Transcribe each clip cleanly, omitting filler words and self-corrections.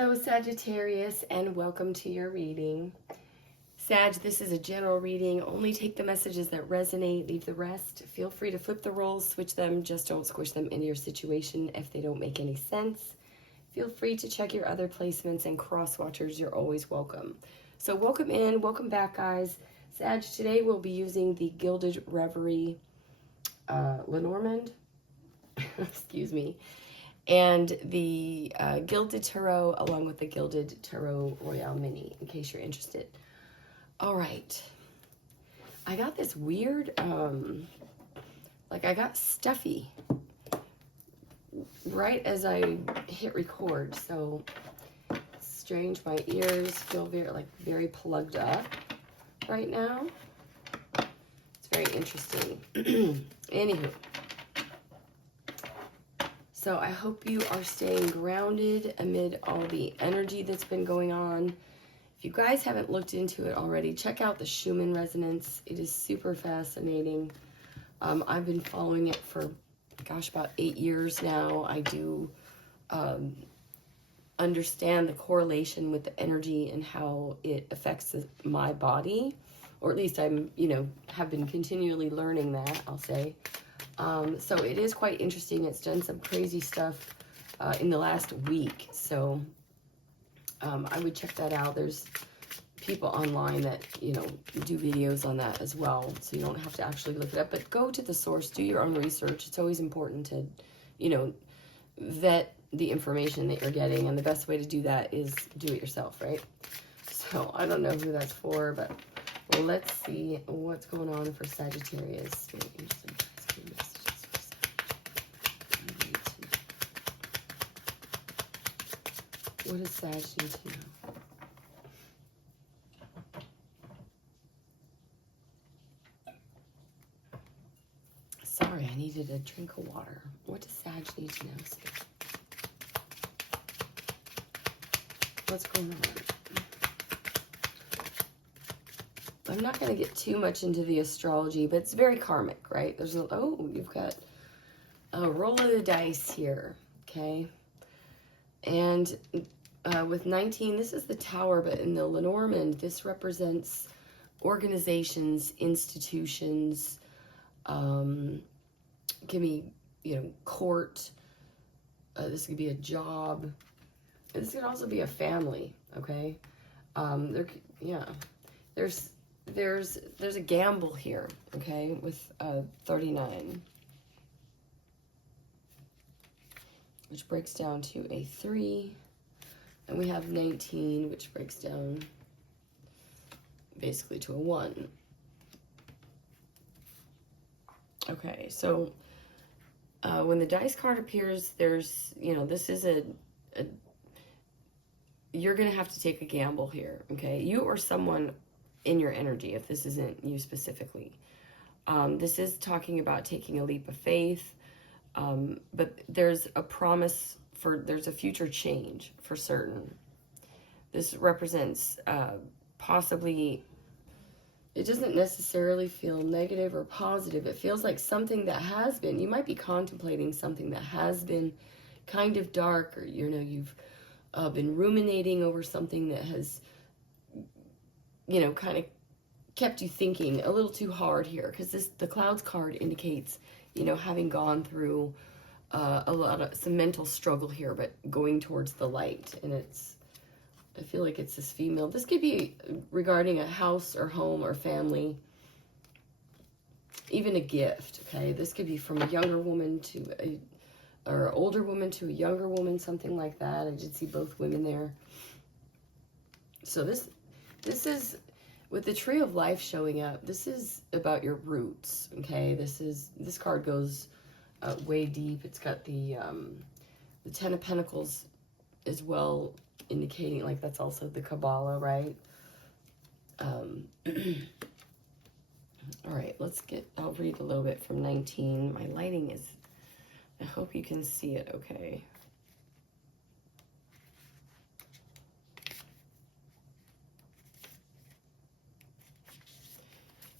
Hello, Sagittarius, and welcome to your reading. Sag, this is a general reading. Only take the messages that resonate, leave the rest. Feel free to flip the roles, switch them, just don't squish them into your situation if they don't make any sense. Feel free to check your other placements, and cross-watchers, you're always welcome. So welcome in, welcome back, guys. Sag, today we'll be using the Gilded Reverie Lenormand, excuse me, and the Gilded Tarot, along with the Gilded Tarot Royale Mini, in case you're interested. All right. I got this weird, I got stuffy right as I hit record, so strange. My ears feel very plugged up right now. It's very interesting. Anywho. So I hope you are staying grounded amid all the energy that's been going on. If you guys haven't looked into it already, check out the Schumann resonance. It is super fascinating. I've been following it for, gosh, about 8 years now. I do understand the correlation with the energy and how it affects my body, or at least I'm, have been continually learning that, I'll say. So it is quite interesting. It's done some crazy stuff in the last week. So I would check that out. There's people online that, do videos on that as well. So you don't have to actually look it up. But go to the source. Do your own research. It's always important to, vet the information that you're getting. And the best way to do that is do it yourself, right? So I don't know who that's for, but let's see what's going on for Sagittarius. What does Sag need to know? Sorry, I needed a drink of water. What does Sag need to know? What's going on? I'm not going to get too much into the astrology, but it's very karmic, right? There's you've got a roll of the dice here, okay? And with 19, this is the Tower, but in the Lenormand, this represents organizations, institutions, can be, court. This could be a job. This could also be a family, okay? There's a gamble here, okay, with 39. Which breaks down to a 3. And we have 19, which breaks down basically to a 1. Okay, so when the dice card appears, there's, this is you're going to have to take a gamble here, okay? You or someone in your energy, if this isn't you specifically. This is talking about taking a leap of faith. But there's a promise there's a future change for certain. This represents possibly, it doesn't necessarily feel negative or positive. It feels like something that has been, you might be contemplating something that has been kind of dark, or, you've been ruminating over something that has, kind of kept you thinking a little too hard here, because the Clouds card indicates having gone through some mental struggle here, but going towards the light. And I feel like it's this female. This could be regarding a house or home or family, even a gift, okay? This could be from a younger woman or older woman to a younger woman, something like that. I did see both women there. So this is, with the Tree of Life showing up, this is about your roots, okay? This card goes way deep. It's got the 10 of Pentacles as well, indicating like that's also the Kabbalah, right? All right, I'll read a little bit from 19. My lighting is, I hope you can see it okay.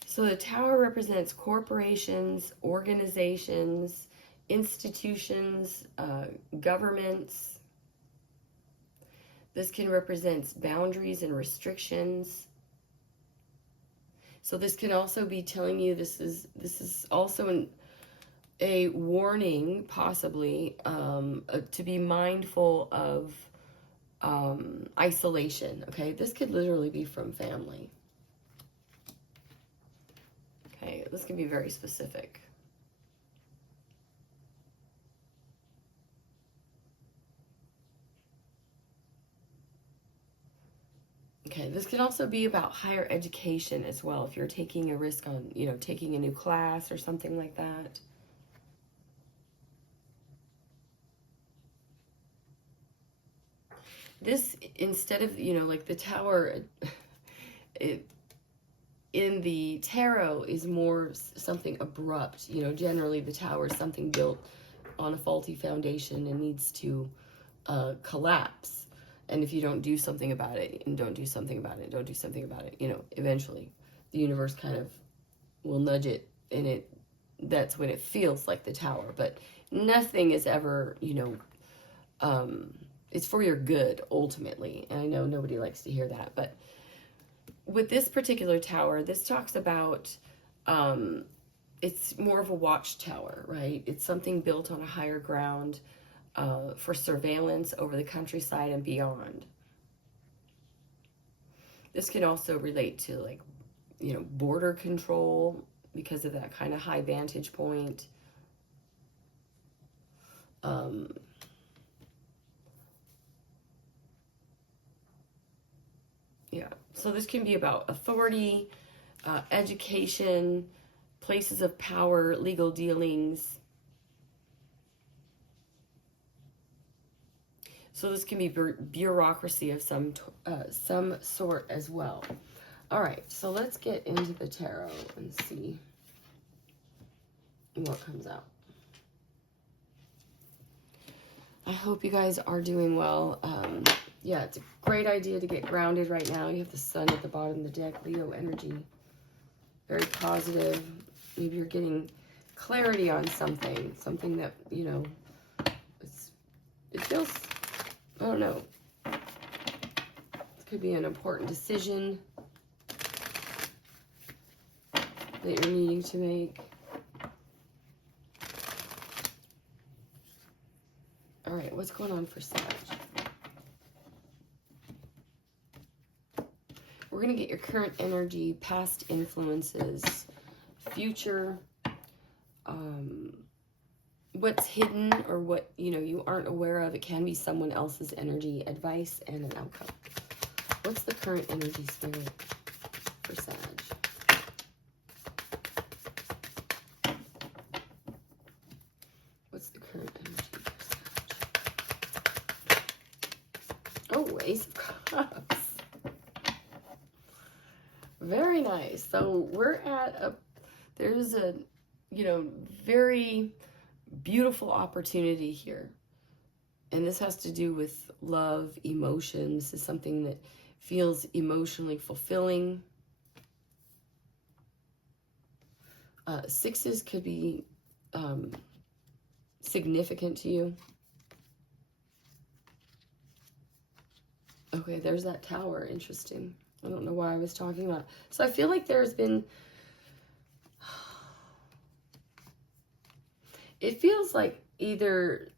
So the Tower represents corporations, organizations, institutions, governments. This can represent boundaries and restrictions. So this can also be telling you this is also a warning, possibly, to be mindful of isolation. Okay, this could literally be from family. Okay, this can be very specific. Okay, this could also be about higher education as well. If you're taking a risk on, you know, taking a new class or something like that. This, instead of, you know, like the tower, in the tarot is more something abrupt. You know, generally the tower is something built on a faulty foundation and needs to collapse. And if you don't do something about it, and don't do something about it, don't do something about it, you know, eventually the universe kind of will nudge it, and that's when it feels like the tower. But nothing is ever, you know, it's for your good ultimately. And I know nobody likes to hear that, but with this particular tower, this talks about, it's more of a watchtower, right? It's something built on a higher ground, for surveillance over the countryside and beyond. This can also relate to, like, you know, border control because of that kind of high vantage point. Yeah, so this can be about authority, education, places of power, legal dealings. So this can be bureaucracy of some sort as well. All right, so let's get into the tarot and see what comes out. I hope you guys are doing well. Yeah, it's a great idea to get grounded right now. You have the sun at the bottom of the deck, Leo energy. Very positive. Maybe you're getting clarity on something that, you know, it feels, I don't know. It could be an important decision that you're needing to make. All right, what's going on for Sag? We're going to get your current energy, past influences, future, what's hidden or what, you know, you aren't aware of. It can be someone else's energy, advice, and an outcome. What's the current energy spirit for Sag? What's the current energy for Sag? Oh, Ace of Cups. Very nice. So we're at there's a, you know, very beautiful opportunity here. And this has to do with love, emotions. This is something that feels emotionally fulfilling. Sixes could be significant to you. Okay, there's that tower. Interesting. I don't know why I was talking about it. So I feel like there's been, it feels like either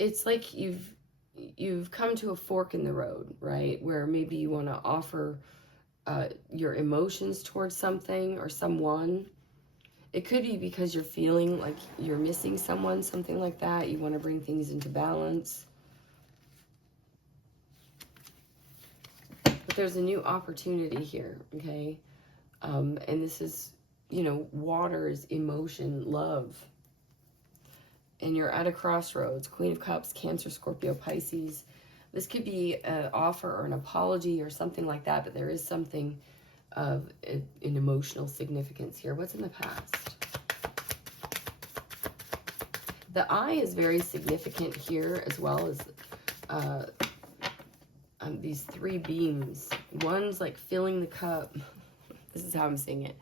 it's like you've come to a fork in the road, right? Where maybe you want to offer your emotions towards something or someone. It could be because you're feeling like you're missing someone, something like that. You want to bring things into balance. But there's a new opportunity here, okay? And this is, you know, water is emotion, love. And you're at a crossroads. Queen of Cups, Cancer, Scorpio, Pisces. This could be an offer or an apology or something like that, but there is something of an emotional significance here. What's in the past? The eye is very significant here, as well as these three beams. One's like filling the cup. This is how I'm seeing it.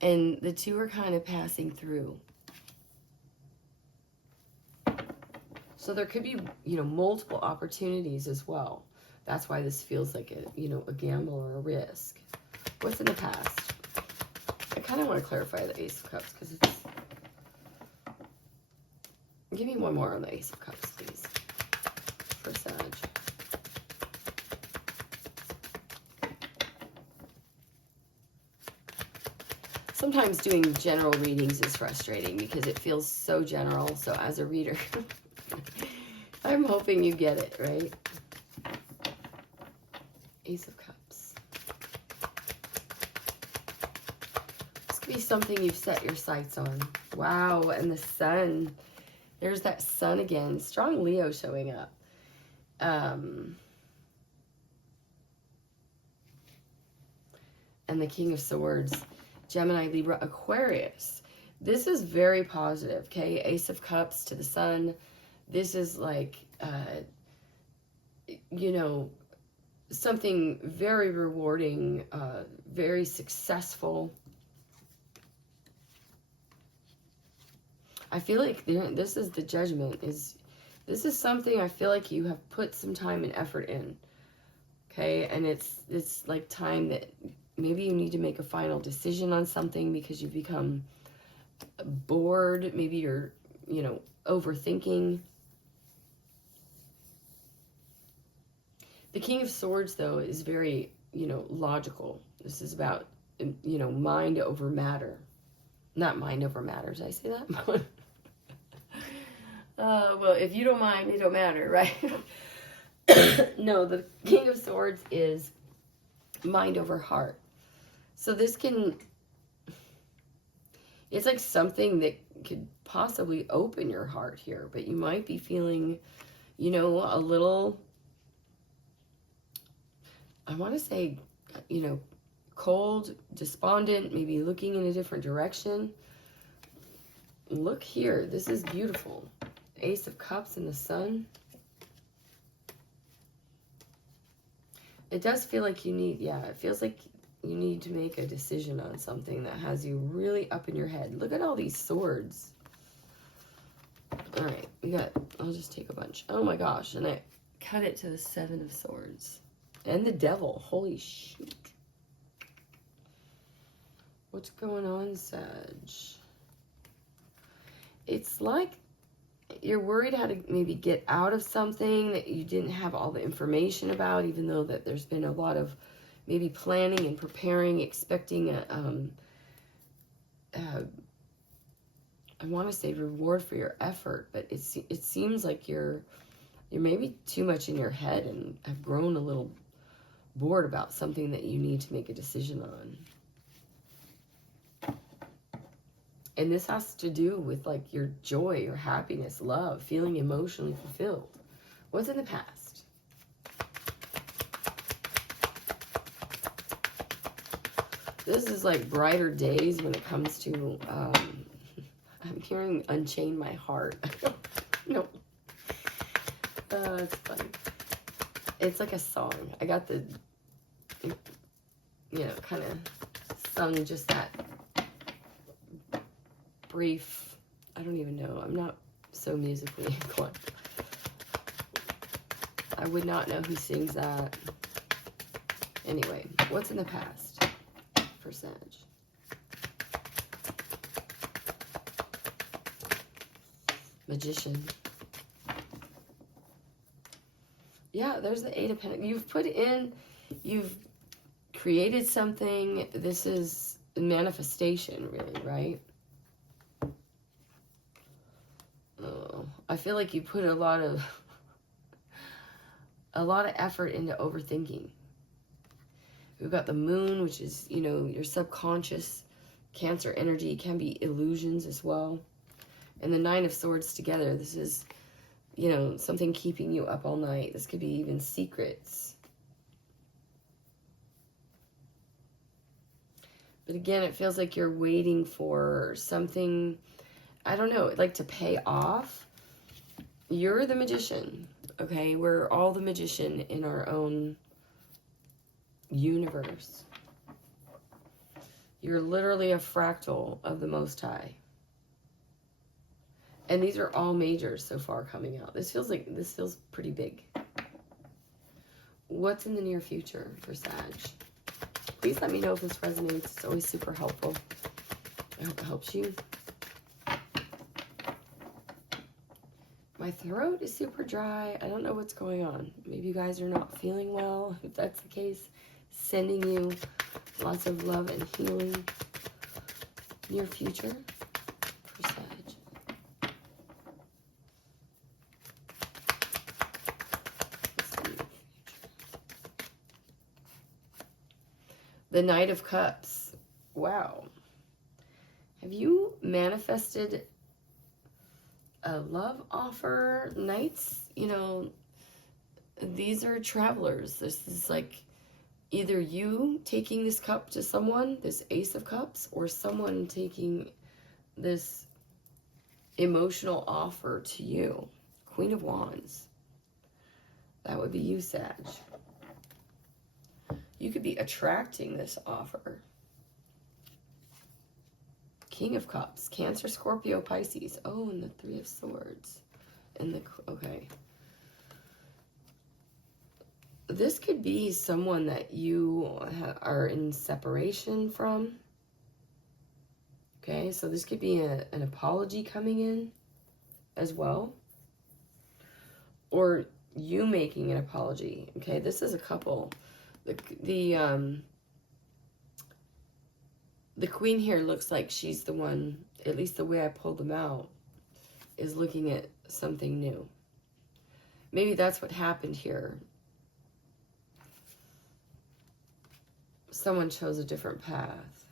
And the two are kind of passing through. So there could be, you know, multiple opportunities as well. That's why this feels like a, you know, a gamble or a risk. What's in the past? I kind of want to clarify the Ace of Cups because it's... Give me one more on the Ace of Cups, please, for Sag. Sometimes doing general readings is frustrating because it feels so general. So as a reader, I'm hoping you get it, right? Ace of Cups. This could be something you've set your sights on. Wow, and the Sun. There's that Sun again. Strong Leo showing up. And the King of Swords. Gemini, Libra, Aquarius. This is very positive, okay? Ace of Cups to the Sun. This is like, you know, something very rewarding, very successful. I feel like this is the Judgment. This is something I feel like you have put some time and effort in, okay? And it's like time that maybe you need to make a final decision on something because you've become bored. Maybe you're, you know, overthinking. The King of Swords, though, is very, you know, logical. This is about, you know, mind over matter. Not mind over matter. Did I say that? Well, if you don't mind, it don't matter, right? No, the King of Swords is mind over heart. So this can, it's like something that could possibly open your heart here, but you might be feeling, you know, a little, I want to say, you know, cold, despondent, maybe looking in a different direction. Look here, this is beautiful. Ace of Cups and the Sun. It does feel like you need, yeah, it feels like you need to make a decision on something that has you really up in your head. Look at all these swords. All right, we got, I'll just take a bunch. Oh my gosh, and I cut it to the Seven of Swords. And the Devil, holy shoot. What's going on, Sag? It's like you're worried how to maybe get out of something that you didn't have all the information about, even though that there's been a lot of maybe planning and preparing, expecting a, I want to say reward for your effort, but it seems like you're maybe too much in your head and have grown a little bored about something that you need to make a decision on. And this has to do with like your joy, your happiness, love, feeling emotionally fulfilled. What's in the past? This is like brighter days when it comes to, I'm hearing Unchain My Heart. No. It's funny. It's like a song. I got the, you know, kind of sung just that brief, I don't even know. I'm not so musically inclined. I would not know who sings that. Anyway, what's in the past for Sag? Magician. Yeah, there's the Eight of Pentacles. You've put in, you've created something. This is manifestation, really, right? Oh, I feel like you put a lot of effort into overthinking. We've got the Moon, which is, you know, your subconscious. Cancer energy can be illusions as well. And the Nine of Swords together. This is, you know, something keeping you up all night. This could be even secrets. But again, it feels like you're waiting for something, I don't know, like to pay off. You're the magician, okay? We're all the magician in our own universe. You're literally a fractal of the Most High. And these are all majors so far coming out. This feels pretty big. What's in the near future for Sag? Please let me know if this resonates. It's always super helpful. I hope it helps you. My throat is super dry. I don't know what's going on. Maybe you guys are not feeling well. If that's the case, sending you lots of love and healing. Near future for Sag. The Knight of Cups. Wow. Have you manifested a love offer? Knights, you know, these are travelers. This is like either you taking this cup to someone, this Ace of Cups, or someone taking this emotional offer to you. Queen of Wands. That would be you, Sag. You could be attracting this offer. King of Cups. Cancer, Scorpio, Pisces. Oh, and the Three of Swords. And the... Okay. This could be someone that you are in separation from. Okay, so this could be an apology coming in as well. Or you making an apology. Okay, this is a couple. The queen here looks like she's the one, at least the way I pulled them out, is looking at something new. Maybe that's what happened here. Someone chose a different path.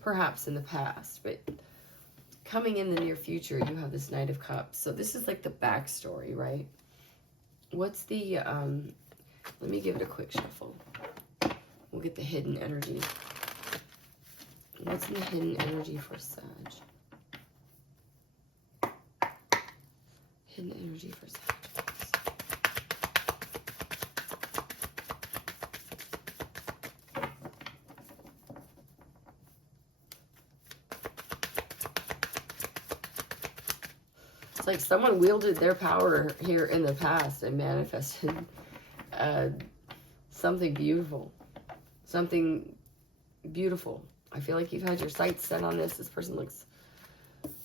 Perhaps in the past, but coming in the near future, you have this Knight of Cups. So this is like the backstory, right? What's the, let me give it a quick shuffle. We'll get the hidden energy. What's in the hidden energy for Sag? Hidden energy for Sag. It's like someone wielded their power here in the past and manifested something beautiful. Something beautiful. I feel like you've had your sights set on this. This person looks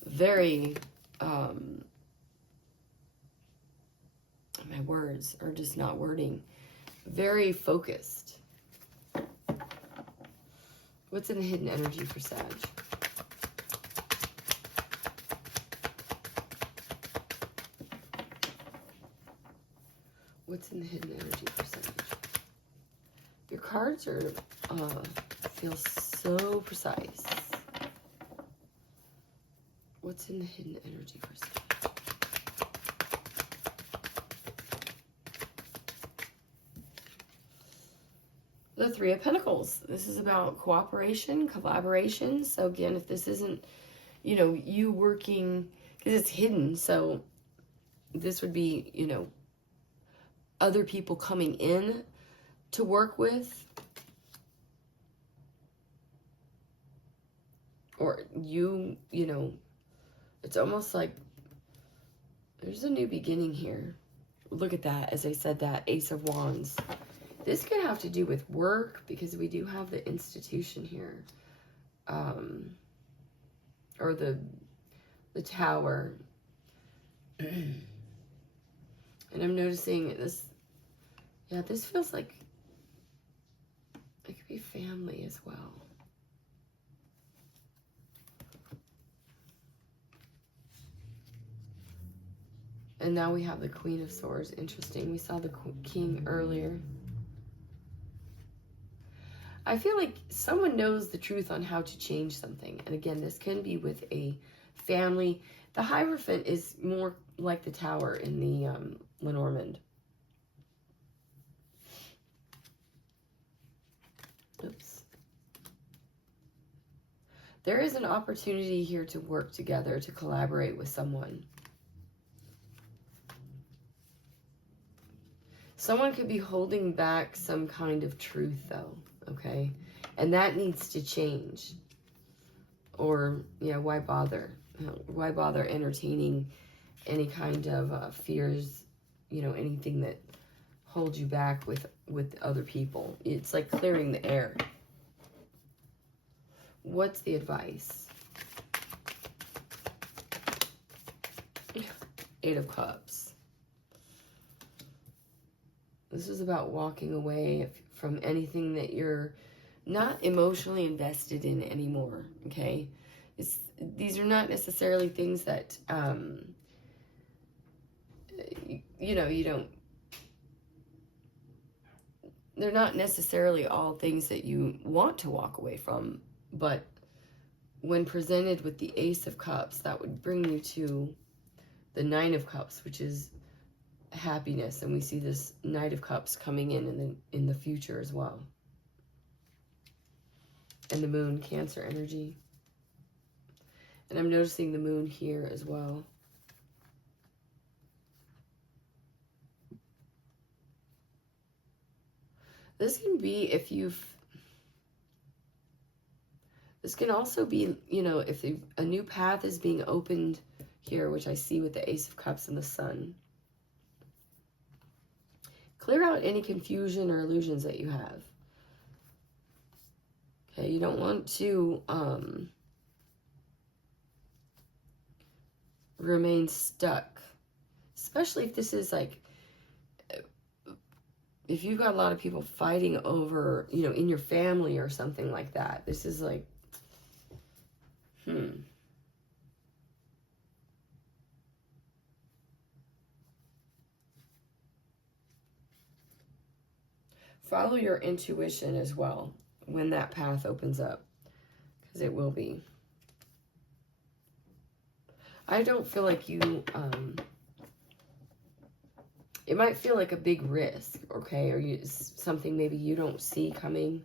very, my words are just not wording, very focused. What's in the hidden energy for Sag? What's in the hidden energy for Sag? Your cards are, feel so precise. What's in the hidden energy for Sag? The Three of Pentacles. This is about cooperation, collaboration. So again, if this isn't, you know, you working, because it's hidden, so this would be, you know, other people coming in to work with, or you know, it's almost like there's a new beginning here. Look at that, as I said, that Ace of Wands. This could have to do with work, because we do have the institution here, or the Tower. And I'm noticing this, yeah, this feels like it could be family as well. And now we have the Queen of Swords. Interesting. We saw the King earlier. I feel like someone knows the truth on how to change something. And again, this can be with a family. The Hierophant is more like the Tower in the Lenormand. Oops. There is an opportunity here to work together, to collaborate with someone. Someone could be holding back some kind of truth, though, okay? And that needs to change. Or, yeah, why bother? Why bother entertaining any kind of fears, anything that holds you back with other people? It's like clearing the air. What's the advice? Eight of Cups. This is about walking away from anything that you're not emotionally invested in anymore, okay? These are not necessarily things that, you don't, they're not necessarily all things that you want to walk away from, but when presented with the Ace of Cups, that would bring you to the Nine of Cups, which is happiness, and we see this Knight of Cups coming in the future as well. And the Moon, Cancer energy. And I'm noticing the Moon here as well. This can be this can also be, if a new path is being opened here, which I see with the Ace of Cups and the Sun. Clear out any confusion or illusions that you have. Okay, you don't want to remain stuck, especially if this is like, if you've got a lot of people fighting over, in your family or something like that. This is like, Follow your intuition as well when that path opens up, because it will be. I don't feel like you, it might feel like a big risk, okay? Or something maybe you don't see coming.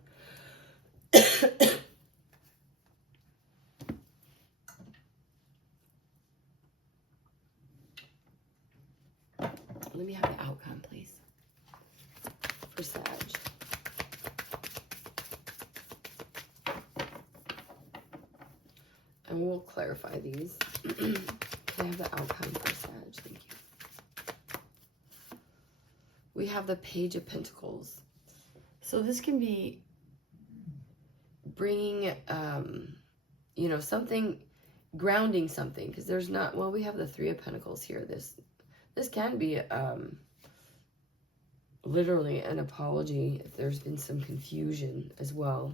Let me have the outcome, please, for Sag. And we'll clarify these. Can I have the outcome for Sag? Thank you. We have the Page of Pentacles. So this can be bringing, something, grounding something. Because there's not, well, we have the Three of Pentacles here. This can be literally an apology if there's been some confusion as well.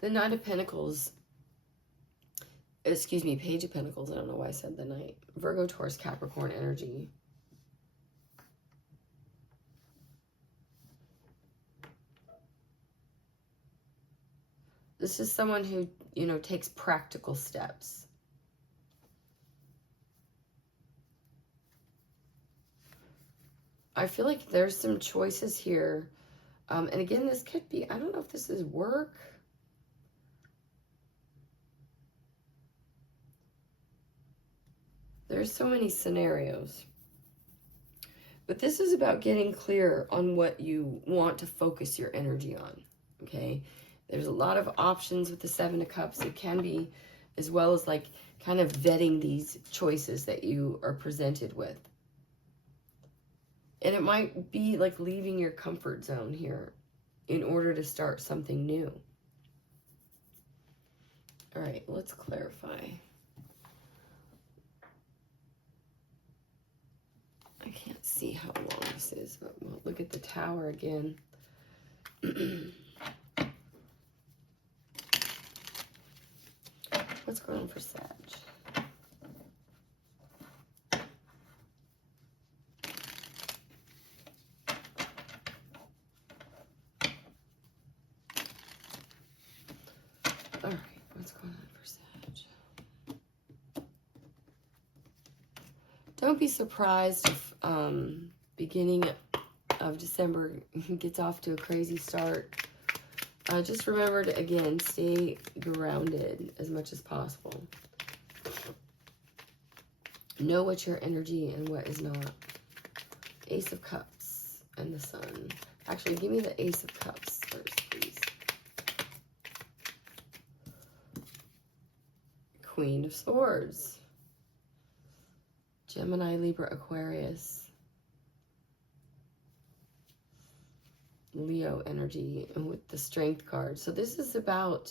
The Knight of Pentacles, excuse me, Page of Pentacles. I don't know why I said the Knight. Virgo, Taurus, Capricorn energy. This is someone who, takes practical steps. I feel like there's some choices here. And again, this could be, I don't know if this is work. There's so many scenarios. But this is about getting clear on what you want to focus your energy on, okay? There's a lot of options with the Seven of Cups. It can be, as well as like kind of vetting these choices that you are presented with. And it might be like leaving your comfort zone here in order to start something new. All right, let's clarify. I can't see how long this is, but we'll look at the Tower again. What's going on for Sag? All right, what's going on for Sag? Don't be surprised if beginning of December gets off to a crazy start. Just remember to, again, stay grounded as much as possible. Know what's your energy and what is not. Ace of Cups and the Sun. Actually, give me the Ace of Cups first, please. Queen of Swords. Gemini, Libra, Aquarius. Leo energy, and with the Strength card. So this is about,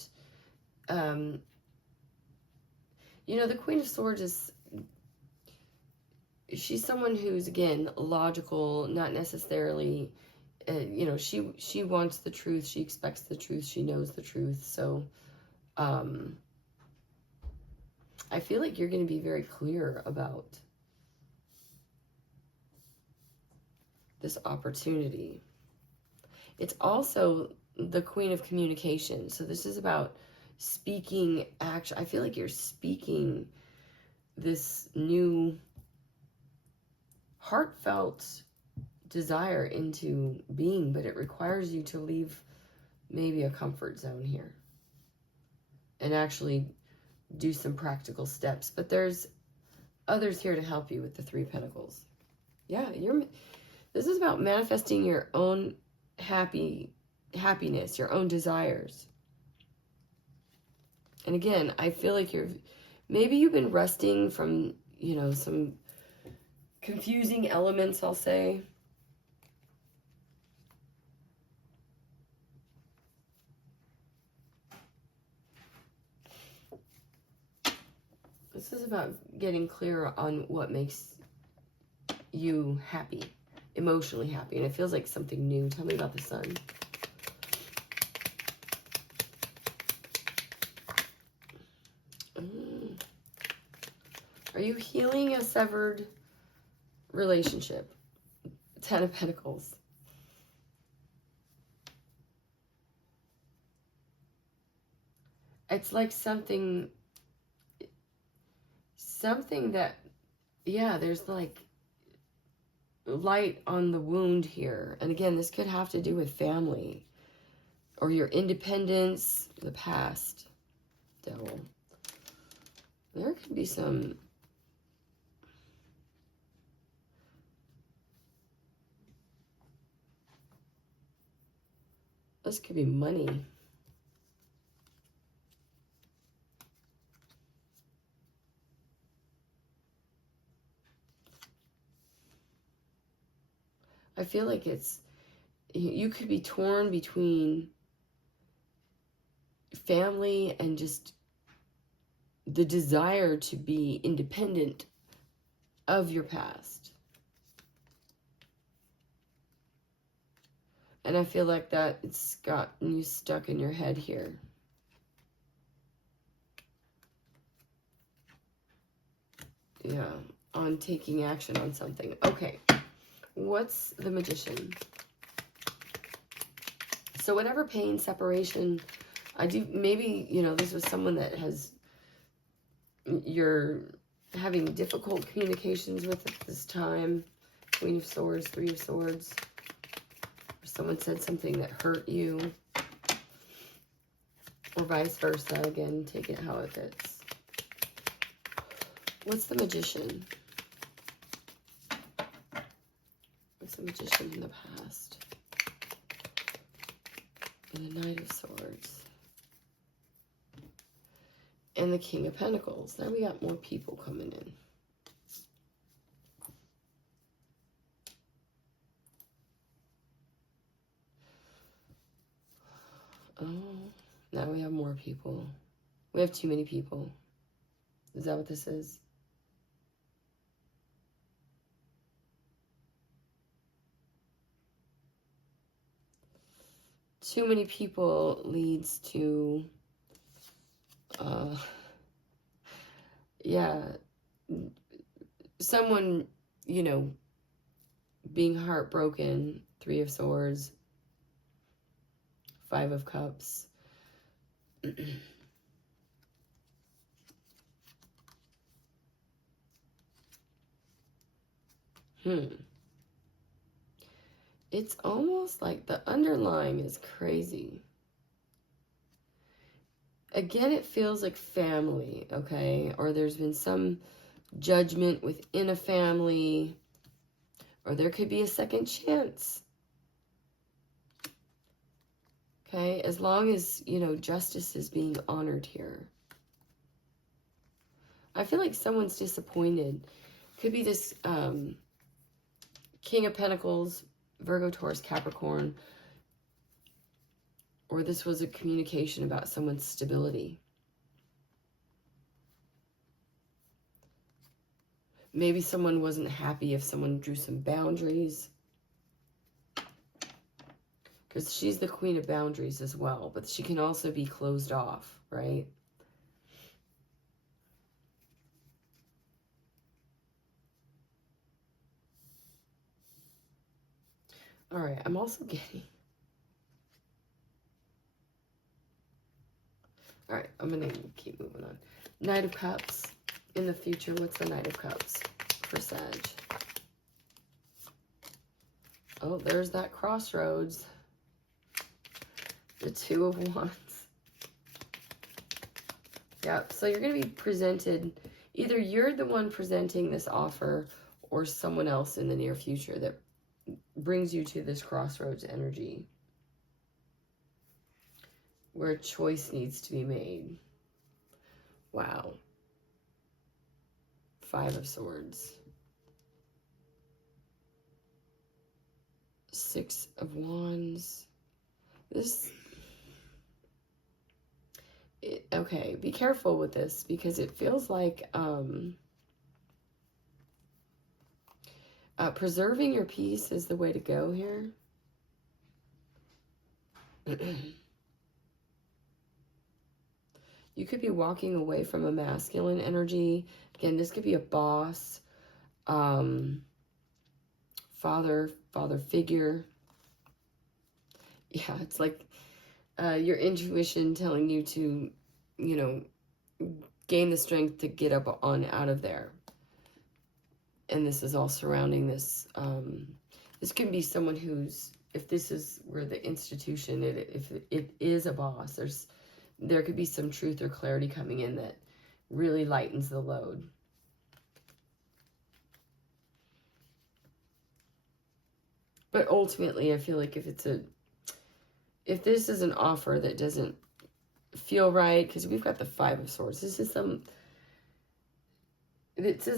you know, the Queen of Swords is, she's someone who's, again, logical, not necessarily, you know, she wants the truth, she expects the truth, she knows the truth. So I feel like you're going to be very clear about this opportunity. It's also the Queen of Communication. So this is about speaking action. I feel like you're speaking this new heartfelt desire into being, but it requires you to leave maybe a comfort zone here and actually do some practical steps. But there's others here to help you with the Three of Pentacles. Yeah, this is about manifesting your own happiness, your own desires. And again, I feel like maybe you've been resting from, you know, some confusing elements, I'll say. This is about getting clear on what makes you happy, emotionally happy. And it feels like something new. Tell me about the Sun. Are you healing a severed relationship? Ten of Pentacles. It's like something that, yeah, there's like light on the wound here. And again, this could have to do with family or your independence, the past. Devil. There could be some this could be money. I feel like you could be torn between family and just the desire to be independent of your past. And I feel like that it's gotten you stuck in your head here. Yeah, on taking action on something. Okay. What's the Magician? So whatever pain, separation, maybe, you know, this was someone that you're having difficult communications with at this time. Queen of Swords, Three of Swords. Or someone said something that hurt you. Or vice versa. Again, take it how it fits. What's the Magician? What's the Magician in the past? And the Knight of Swords. And the King of Pentacles. Now we got more people coming in. Oh, now we have more people. We have too many people. Is that what this is? Too many people leads to, yeah, someone, you know, being heartbroken. Three of Swords, Five of Cups. It's almost like the underlying is crazy. Again, it feels like family, okay? Or there's been some judgment within a family, or there could be a second chance. Okay, as long as, you know, justice is being honored here. I feel like someone's disappointed. Could be this King of Pentacles, Virgo, Taurus, Capricorn, or this was a communication about someone's stability. Maybe someone wasn't happy if someone drew some boundaries. Because she's the queen of boundaries as well, but she can also be closed off, right? All right, I'm also getting... All right, I'm going to keep moving on. Knight of Cups. In the future, what's the Knight of Cups for Sag? Oh, there's that crossroads. The Two of Wands. Yeah, so you're going to be presented, either you're the one presenting this offer or someone else in the near future that brings you to this crossroads energy where a choice needs to be made. Wow. Five of Swords. Six of Wands. Okay, be careful with this because it feels like preserving your peace is the way to go here. You could be walking away from a masculine energy. Again, this could be a boss, father figure. Yeah, it's like your intuition telling you to, you know, gain the strength to get up on out of there. And this is all surrounding this. This can be someone who's, if this is where the institution, if it is a boss, there could be some truth or clarity coming in that really lightens the load. But ultimately, I feel like if this is an offer that doesn't feel right, because we've got the Five of Swords. This is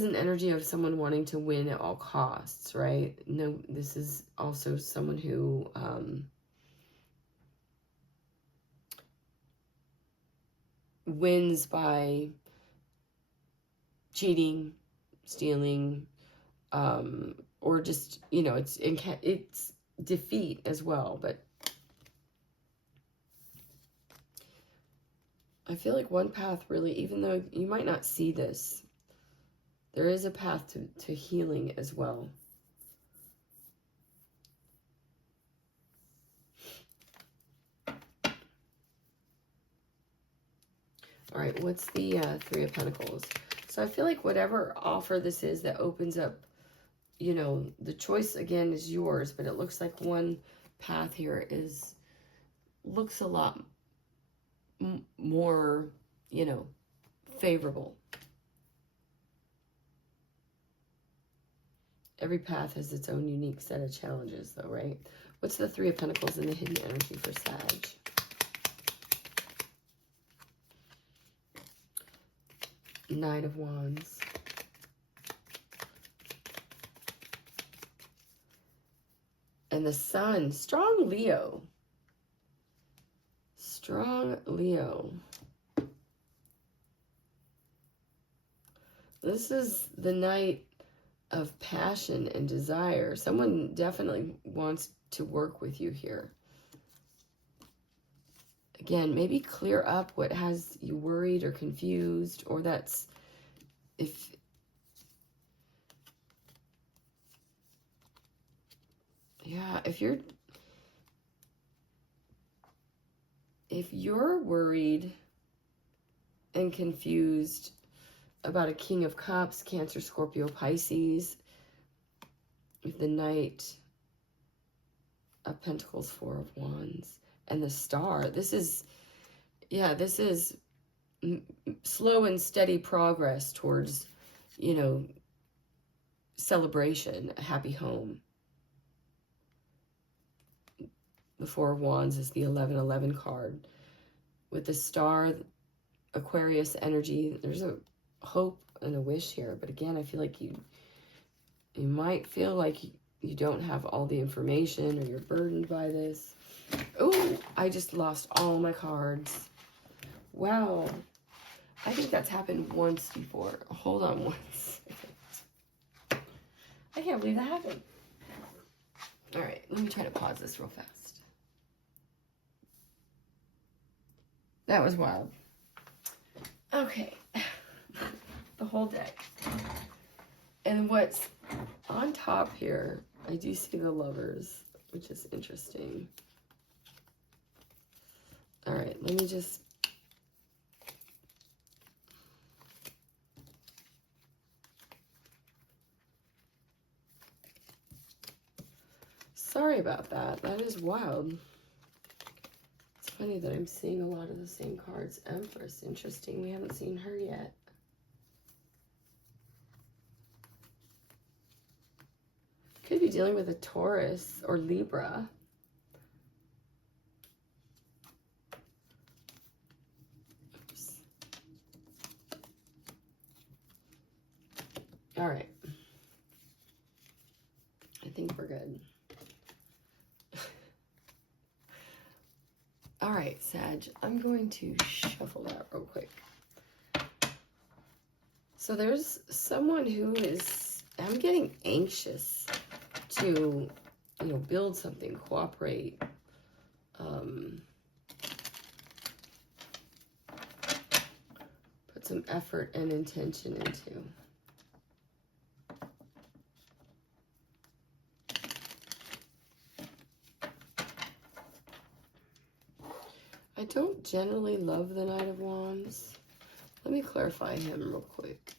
an energy of someone wanting to win at all costs, right? No, this is also someone who wins by cheating, stealing, or just, you know, it's defeat as well. But I feel like one path really, even though you might not see this, there is a path to healing as well. All right, what's the Three of Pentacles? So I feel like whatever offer this is that opens up, you know, the choice again is yours, but it looks like one path here looks a lot more, you know, favorable. Every path has its own unique set of challenges though, right? What's the Three of Pentacles in the hidden energy for Sag? Knight of Wands. And the Sun. Strong Leo. Strong Leo. This is the night of passion and desire. Someone definitely wants to work with you here. Again, maybe clear up what has you worried or confused, or that's if you're worried and confused about a King of Cups, Cancer, Scorpio, Pisces, with the Knight of Pentacles, Four of Wands, and the Star. This is slow and steady progress towards, you know, celebration, a happy home. The Four of Wands is the 1111 card. With the star, Aquarius energy, there's a hope and a wish here. But again, I feel like you might feel like you don't have all the information, or you're burdened by this. Oh, I just lost all my cards. Wow. I think that's happened once before. Hold on one second. I can't believe that happened. All right, let me try to pause this real fast. That was wild. Okay. The whole deck. And what's on top here, I do see the Lovers, which is interesting. All right, let me just... Sorry about that. That is wild. It's funny that I'm seeing a lot of the same cards. Empress, interesting. We haven't seen her yet. Could be dealing with a Taurus or Libra. Oops. All right. I think we're good. All right, Sag, I'm going to shuffle that real quick. So there's someone who is, I'm getting anxious to, you know, build something, cooperate. Put some effort and intention into. I don't generally love the Knight of Wands. Let me clarify him real quick.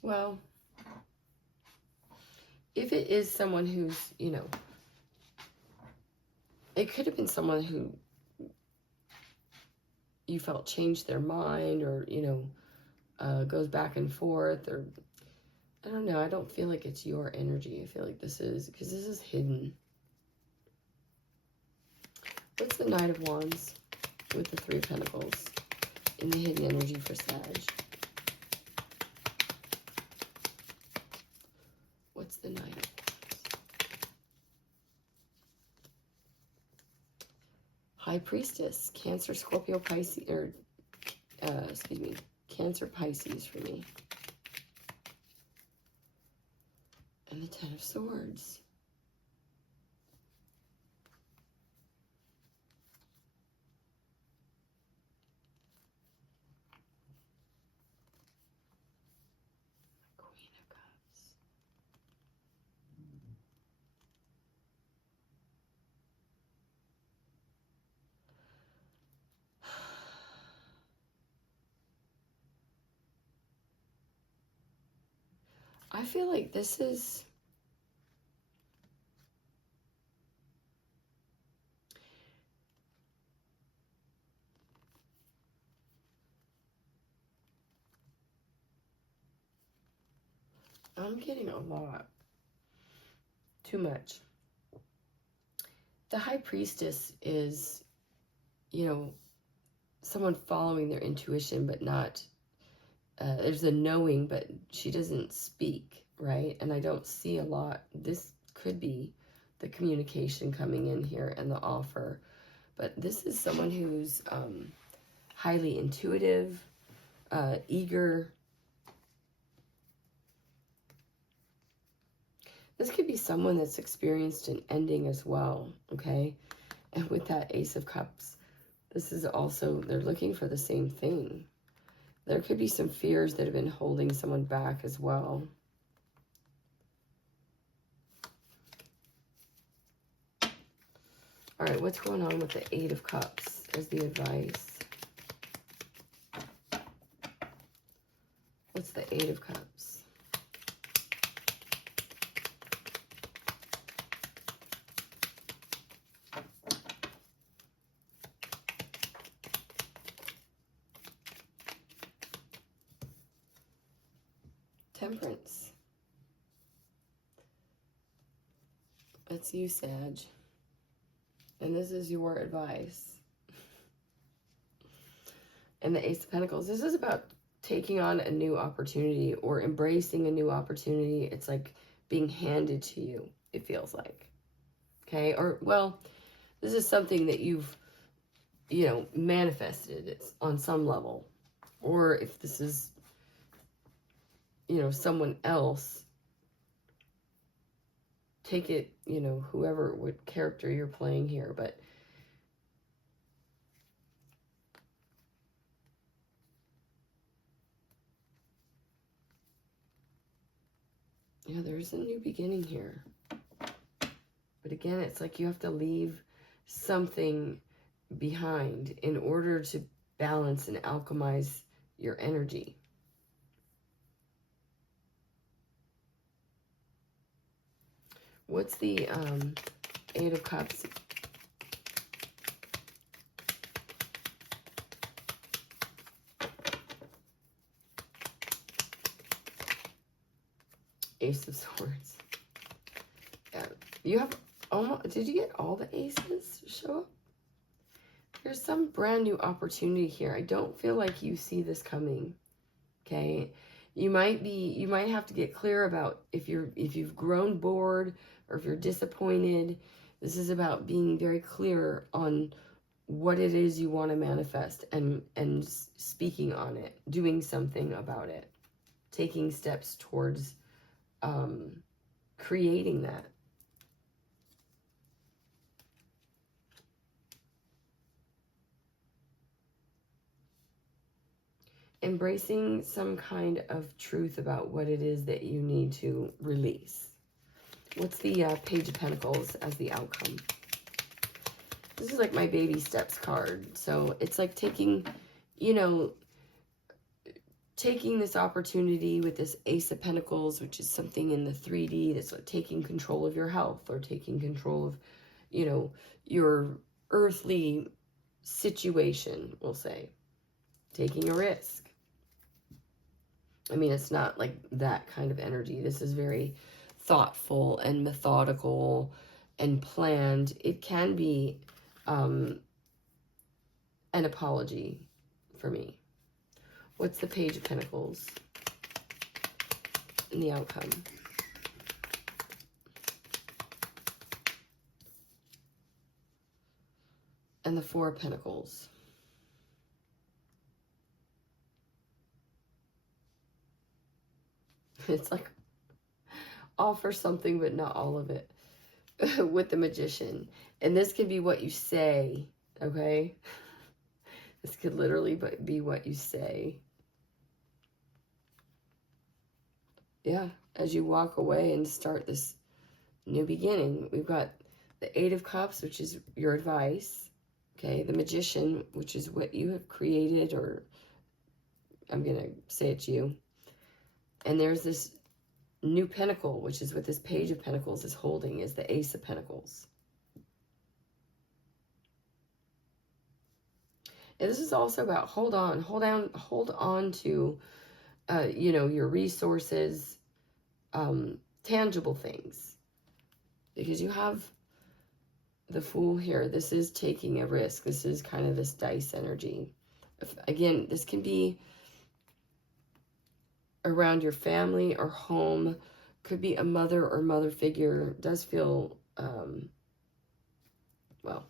Well, if it is someone who's, you know, it could have been someone who you felt changed their mind, or, you know, goes back and forth, or, I don't know. I don't feel like it's your energy. I feel like this is, because this is hidden. What's the Knight of Wands with the Three of Pentacles in the hidden energy for Sag? What's the Knight of Wands? High Priestess, Cancer, Scorpio, Pisces, or, excuse me, Cancer, Pisces for me. And the Ten of Swords. Queen of Cups. I feel like this is... I'm getting a lot. Too much. The High Priestess is, you know, someone following their intuition, but not... there's a knowing, but she doesn't speak, right? And I don't see a lot. This could be the communication coming in here and the offer. But this is someone who's highly intuitive, eager. This could be someone that's experienced an ending as well, okay? And with that Ace of Cups, this is also, they're looking for the same thing. There could be some fears that have been holding someone back as well. All right, what's going on with the Eight of Cups as the advice? What's the Eight of Cups? Temperance. That's you, Sag. And this is your advice. And the Ace of Pentacles. This is about taking on a new opportunity or embracing a new opportunity. It's like being handed to you, it feels like. Okay? Or, well, this is something that you've, you know, manifested. It's on some level. Or if this is, you know, someone else, take it, you know, whoever, what character you're playing here, but yeah, there's a new beginning here. But again, it's like you have to leave something behind in order to balance and alchemize your energy. What's the Eight of Cups? Ace of Swords. Yeah, you have almost, did you get all the aces show up? There's some brand new opportunity here. I don't feel like you see this coming. Okay? You might have to get clear about if you've grown bored or if you're disappointed. This is about being very clear on what it is you want to manifest and speaking on it, doing something about it, taking steps towards creating that. Embracing some kind of truth about what it is that you need to release. What's the Page of Pentacles as the outcome? This is like my baby steps card. So it's like taking, you know, taking this opportunity with this Ace of Pentacles, which is something in the 3D that's like taking control of your health or taking control of, you know, your earthly situation, we'll say. Taking a risk. I mean, it's not like that kind of energy. This is very thoughtful and methodical and planned. It can be an apology for me. What's the Page of Pentacles and the outcome? And the Four of Pentacles. It's like all for something, but not all of it. With the Magician. And this can be what you say, okay? This could literally be what you say. Yeah, as you walk away and start this new beginning. We've got the Eight of Cups, which is your advice. Okay, the Magician, which is what you have created, or I'm going to say it's you. And there's this new Pentacle, which is what this Page of Pentacles is holding, is the Ace of Pentacles. And this is also about hold on to, you know, your resources, tangible things. Because you have the Fool here. This is taking a risk. This is kind of this dice energy. Again, this can be around your family or home. Could be a mother or mother figure. It does feel, well,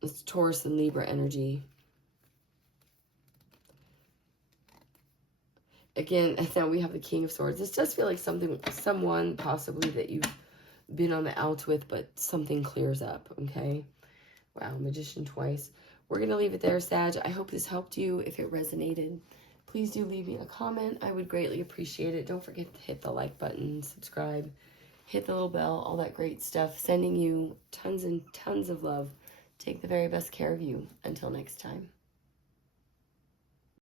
it's Taurus and Libra energy. Again, now we have the King of Swords. This does feel like someone possibly that you've been on the outs with, but something clears up, okay? Wow, Magician twice. We're going to leave it there, Sag. I hope this helped you. If it resonated, please do leave me a comment. I would greatly appreciate it. Don't forget to hit the like button, subscribe, hit the little bell, all that great stuff. Sending you tons and tons of love. Take the very best care of you. Until next time.